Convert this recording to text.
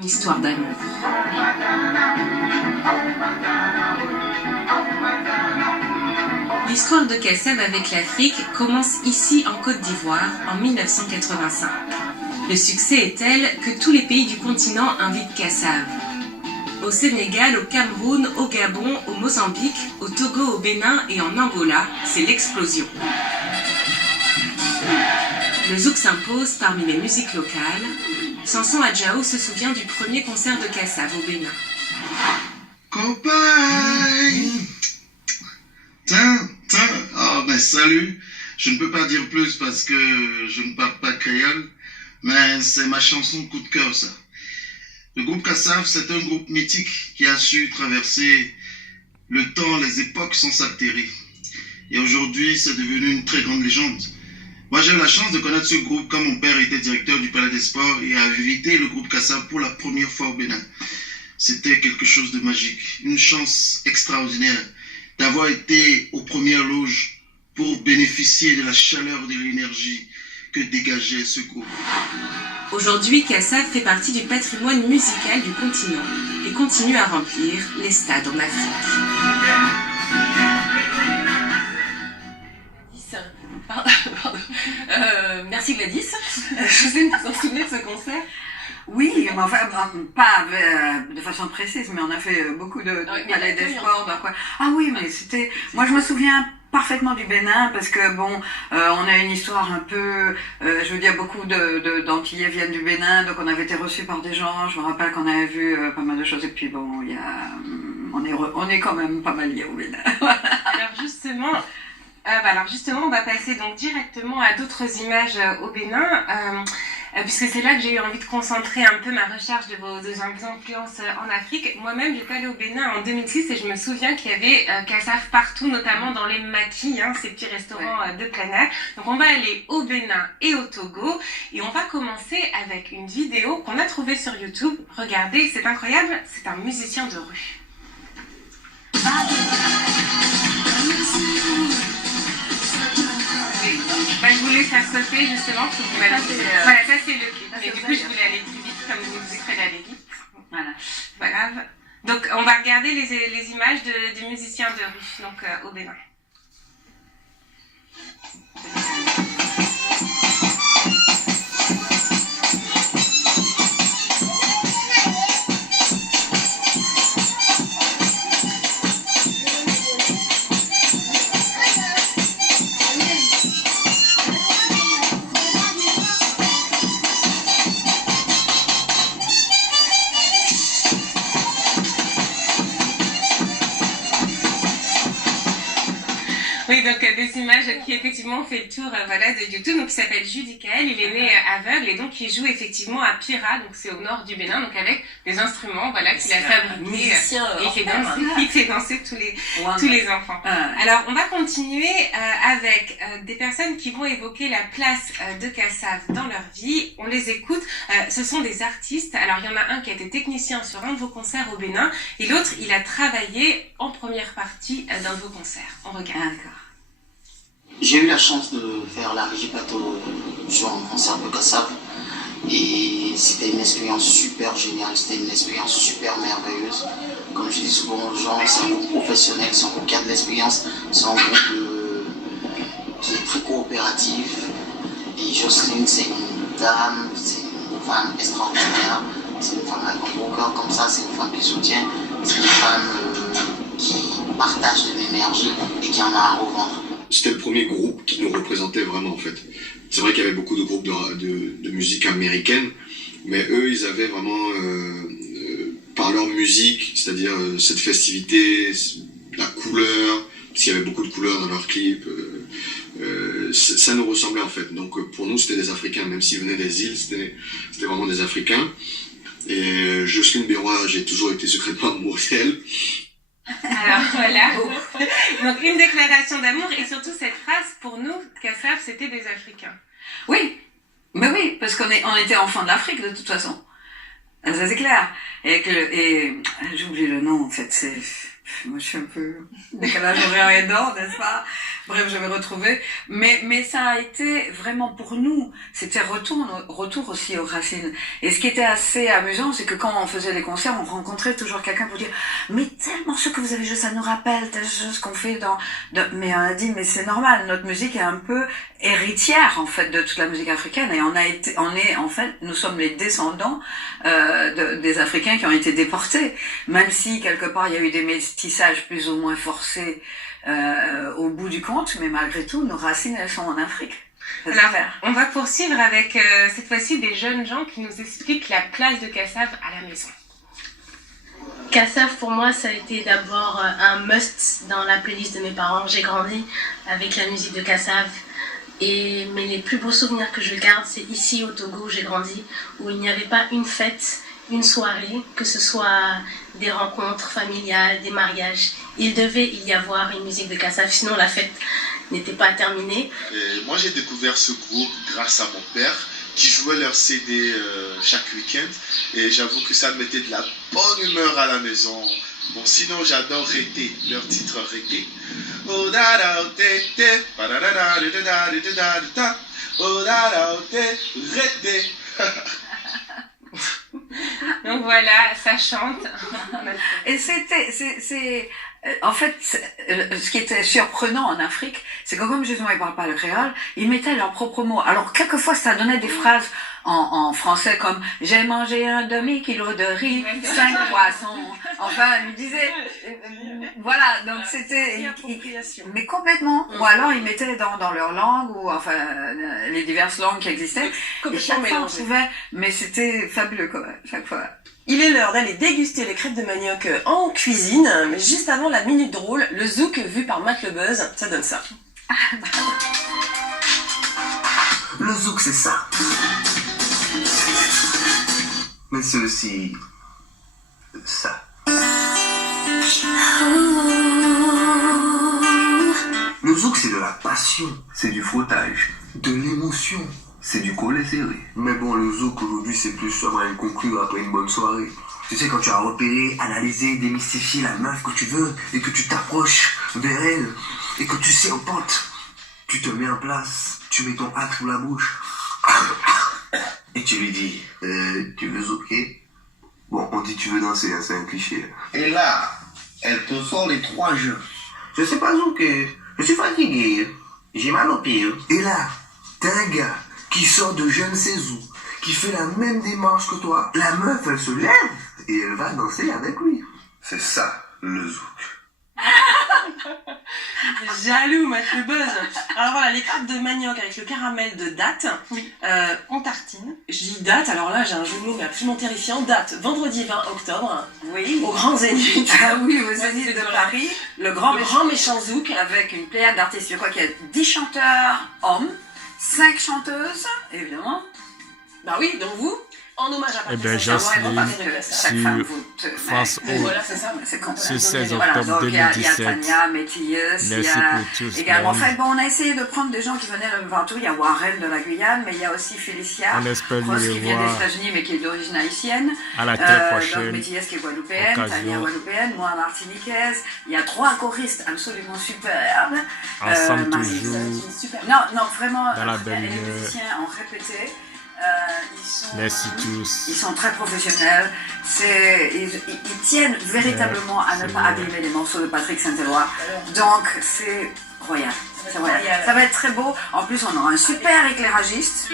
Une histoire d'amour. L'histoire de Kassav avec l'Afrique commence ici en Côte d'Ivoire en 1985. Le succès est tel que tous les pays du continent invitent Kassav. Au Sénégal, au Cameroun, au Gabon, au Mozambique, au Togo, au Bénin et en Angola, c'est l'explosion. Le zouk s'impose parmi les musiques locales. Sanson Adjao se souvient du premier concert de Kassav au Bénin. Copain! Oh ben salut! Je ne peux pas dire plus parce que je ne parle pas créole, mais c'est ma chanson coup de cœur ça. Le groupe Kassav, c'est un groupe mythique qui a su traverser le temps, les époques sans s'altérer. Et aujourd'hui, c'est devenu une très grande légende. Moi, j'ai eu la chance de connaître ce groupe quand mon père était directeur du Palais des Sports et a invité le groupe Kassav pour la première fois au Bénin. C'était quelque chose de magique, une chance extraordinaire d'avoir été aux premières loges pour bénéficier de la chaleur et de l'énergie que dégageait ce groupe. Aujourd'hui, Kassav fait partie du patrimoine musical du continent et continue à remplir les stades en Afrique. Merci Gladys. José, vous vous souvenez de ce concert? Oui, mais enfin, pas de façon précise, mais on a fait beaucoup de palais des sports. Ah oui, mais c'était... Moi, je me souviens parfaitement du Bénin, parce que bon, on a une histoire un peu... je veux dire, beaucoup d'Antillais viennent du Bénin, donc on avait été reçus par des gens. Je me rappelle qu'on avait vu pas mal de choses, et puis bon, il y a... on est quand même pas mal liés au Bénin. Alors justement, on va passer donc directement à d'autres images au Bénin, puisque c'est là que j'ai eu envie de concentrer un peu ma recherche de vos influences en Afrique. Moi-même, j'étais allée au Bénin en 2006 et je me souviens qu'il y avait Kassav partout, notamment dans les maquis, ces petits restaurants de plein air. Donc on va aller au Bénin et au Togo, et on va commencer avec une vidéo qu'on a trouvée sur YouTube. Regardez, c'est incroyable, c'est un musicien de rue. Je voulais faire sauter justement pour vous voilà, ça c'est le clip. Mais du coup, je voulais aller plus vite, comme vous dites, fallait aller vite. Voilà, c'est pas grave. Donc, on va regarder les images des musiciens de rue, donc au Bénin. Oui, donc des images qui effectivement ont fait le tour de YouTube. Donc il s'appelle Judy Kael, il est né aveugle et donc il joue effectivement à Pira, donc c'est au nord du Bénin, donc avec des instruments qu'il a fabriqués et qui fait danser tous les enfants. Alors on va continuer avec des personnes qui vont évoquer la place de Kassav dans leur vie. On les écoute, ce sont des artistes. Alors il y en a un qui a été technicien sur un de vos concerts au Bénin et l'autre il a travaillé en première partie d'un de vos concerts. On regarde. J'ai eu la chance de faire la régie plateau sur un concert de Kassav et c'était une expérience super géniale, c'était une expérience super merveilleuse. Comme je dis souvent aux gens, c'est un groupe professionnel, c'est un groupe qui a de l'expérience, c'est un groupe qui est très coopératif. Et Jocelyne, c'est une dame, c'est une femme extraordinaire, c'est une femme avec un gros cœur comme ça, c'est une femme qui soutient, c'est une femme qui partage de l'énergie et qui en a à revendre. C'était le premier groupe qui nous représentait vraiment en fait. C'est vrai qu'il y avait beaucoup de groupes de musique américaine, mais eux ils avaient vraiment, par leur musique, c'est-à-dire cette festivité, la couleur, parce qu'il y avait beaucoup de couleurs dans leurs clips, ça nous ressemblait en fait. Donc pour nous c'était des Africains, même s'ils venaient des îles, c'était vraiment des Africains. Et Jocelyne Berroy, j'ai toujours été secrètement amoureux d'elle. Alors voilà, donc une déclaration d'amour et surtout cette phrase, pour nous, Kassav, c'était des Africains. Oui, mais oui, parce qu'on était enfants de l'Afrique de toute façon. Ça c'est clair. Et j'oublie le nom en fait, Moi, je suis un peu décalage horaire aidant, n'est-ce pas? Bref, je vais retrouver. Mais ça a été vraiment pour nous, c'était retour aussi aux racines. Et ce qui était assez amusant, c'est que quand on faisait les concerts, on rencontrait toujours quelqu'un pour dire, mais tellement ce que vous avez joué, ça nous rappelle telle chose qu'on fait mais on a dit, mais c'est normal, notre musique est un peu héritière, en fait, de toute la musique africaine. Et nous sommes les descendants, des Africains qui ont été déportés. Même si, quelque part, il y a eu des métissages plus ou moins forcés, au bout du compte, mais malgré tout, nos racines, elles sont en Afrique. Alors, on va poursuivre avec cette fois-ci des jeunes gens qui nous expliquent la place de Kassav à la maison. Kassav, pour moi, ça a été d'abord un must dans la playlist de mes parents. J'ai grandi avec la musique de Kassav. Mais les plus beaux souvenirs que je garde, c'est ici au Togo où j'ai grandi, où il n'y avait pas une fête, une soirée, que ce soit des rencontres familiales, des mariages. Il devait y avoir une musique de Kassav, sinon la fête n'était pas terminée. Et moi, j'ai découvert ce groupe grâce à mon père, qui jouait leur CD chaque week-end. Et j'avoue que ça me mettait de la bonne humeur à la maison. Bon, sinon, j'adore Rété, leur titre Rété. Oh da da Rété, oh da da Rété. Donc voilà, ça chante. Et en fait, ce qui était surprenant en Afrique, c'est que comme justement ils parlent pas le créole, ils mettaient leurs propres mots. Alors quelquefois ça donnait des phrases en français comme j'ai mangé un demi-kilo de riz, 5 poissons. Enfin, ils disaient, voilà, donc c'était, mais complètement. Ou alors ils mettaient dans leur langue ou enfin les diverses langues qui existaient. Et chaque fois on trouvait, mais c'était fabuleux quand même, chaque fois. Il est l'heure d'aller déguster les crêpes de manioc en cuisine, mais juste avant la minute drôle, le zouk vu par Matt le Buzz, ça donne ça. Le zouk, c'est ça. Mais c'est aussi ça. Le zouk, c'est de la passion, c'est du frottage, de l'émotion, c'est du collet serré. Mais bon, le zouk aujourd'hui, c'est plus seulement une conclure après une bonne soirée. Tu sais, quand tu as repéré, analysé, démystifié la meuf que tu veux, et que tu t'approches vers elle, et que tu serpentes, tu te mets en place, tu mets ton hache sous la bouche, et tu lui dis, tu veux zouker? Bon, on dit tu veux danser, hein, c'est un cliché. Et là, elle te sort les 3 jeux. Je sais pas zouker, je suis fatigué, j'ai mal aux pieds. Et là, t'as un gars qui sort de je ne sais où, qui fait la même démarche que toi. La meuf, elle se lève et elle va danser avec lui. C'est ça, le zouk. Jaloux, Matt le Buzz. Alors voilà, les crêpes de manioc avec le caramel de date. Oui. On tartine. Je dis date, alors là j'ai un jeu de mots mais absolument terrifiant. Date, vendredi 20 octobre. Oui. Au Grand Zénith. Ah oui, au Zénith de Paris. Le grand méchant zouk. Avec une pléiade d'artistes. Je crois qu'il y a 10 chanteurs hommes, 5 chanteuses, évidemment. Bah oui, donc vous, en hommage à Patrick Jocelyne sur France O, voilà, c'est ça. ce 16 Voilà, octobre donc il y a 2017. Tania, Métilleuse, il y Merci a pour tous. également, en fait, bon, on a essayé de prendre des gens qui venaient le 20 août, il y a Warren de la Guyane, mais il y a aussi Félicia, On espère Rose lui qui vient des revoir États-Unis mais qui est d'origine haïtienne, à la très donc prochaine Métilleuse qui est guadeloupéenne, Tania occasion. guadeloupéenne, moi martiniquaise, il y a 3 choristes absolument superbes, Ensemble Marie- toujours, non, vraiment, dans la belle les humeur. musiciens ont répété. Merci tous. Ils sont très professionnels. Ils tiennent véritablement à ne pas abîmer les morceaux de Patrick Saint-Éloi. Donc c'est royal. C'est royal. Ça va être très beau. En plus, on aura un super éclairagiste.